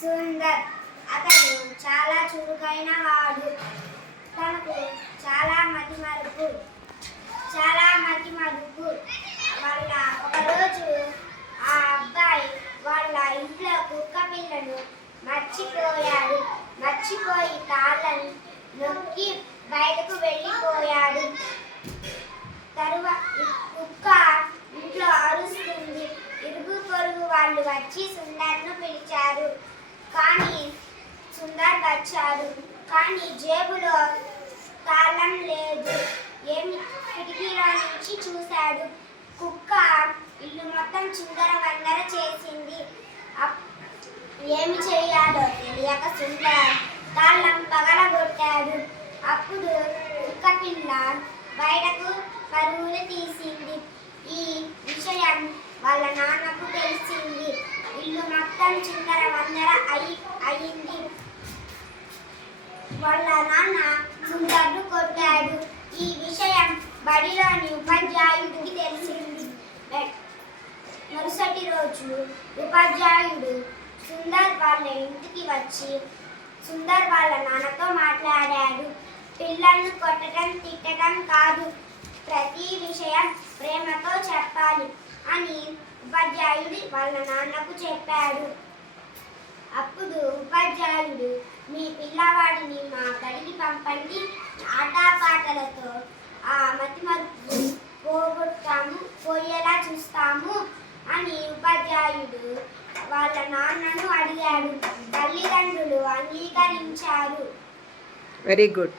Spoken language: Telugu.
సుందర్. అతను చాలా చురుకైన వాడు. తనకు చాలా మతిమరుపు. ఒకరోజు ఆ అబ్బాయి వాళ్ళ ఇంట్లో కుక్క పిల్లను మర్చిపోయి తాళ్ళని నొక్కి బయటకు వెళ్ళిపోయాడు. కుక్క ఇంట్లో అరుస్తుంది. ఇరుగు పొరుగు వాళ్ళు వచ్చి సుందర్ను పిలిచారు. కానీ జేబులో తాళం లేదు. కిటికీలో నుంచి చూశాడు. కుక్క ఇల్లు మొత్తం చిందరవందర చేసింది. ఏమి చేయాలో తెలియక సుందర్ తాళం పగలగొట్టాడు. అప్పుడు కుక్క పిల్ల బయటకు పరుగులు తీసింది. ఈ విషయం వాళ్ళ నాన్నకు తెలిసింది. ఇల్లు మొత్తం చిందరవందర అయింది. వాళ్ళ నాన్న సుందర్ను కొట్టాడు. ఈ విషయం బడిలోని ఉపాధ్యాయుడికి తెలిసింది. మరుసటి రోజు ఉపాధ్యాయుడు సుందర్ వాళ్ళ ఇంటికి వచ్చి సుందర్ వాళ్ళ నాన్నతో మాట్లాడాడు. పిల్లలను కొట్టడం తిట్టడం కాదు, ప్రతి విషయం ప్రేమతో చెప్పాలి అని ఉపాధ్యాయుడు వాళ్ళ నాన్నకు చెప్పాడు. అప్పుడు ఉపాధ్యాయుడు, మీ పిల్లవాడిని మా బడికి పంపండి, ఆటపాటలతో ఆ మతిమరుపు పోయేలా చూస్తాము అని ఉపాధ్యాయుడు వాళ్ళ నాన్నను అడిగాడు. తల్లిదండ్రులు అంగీకరించారు. Very good.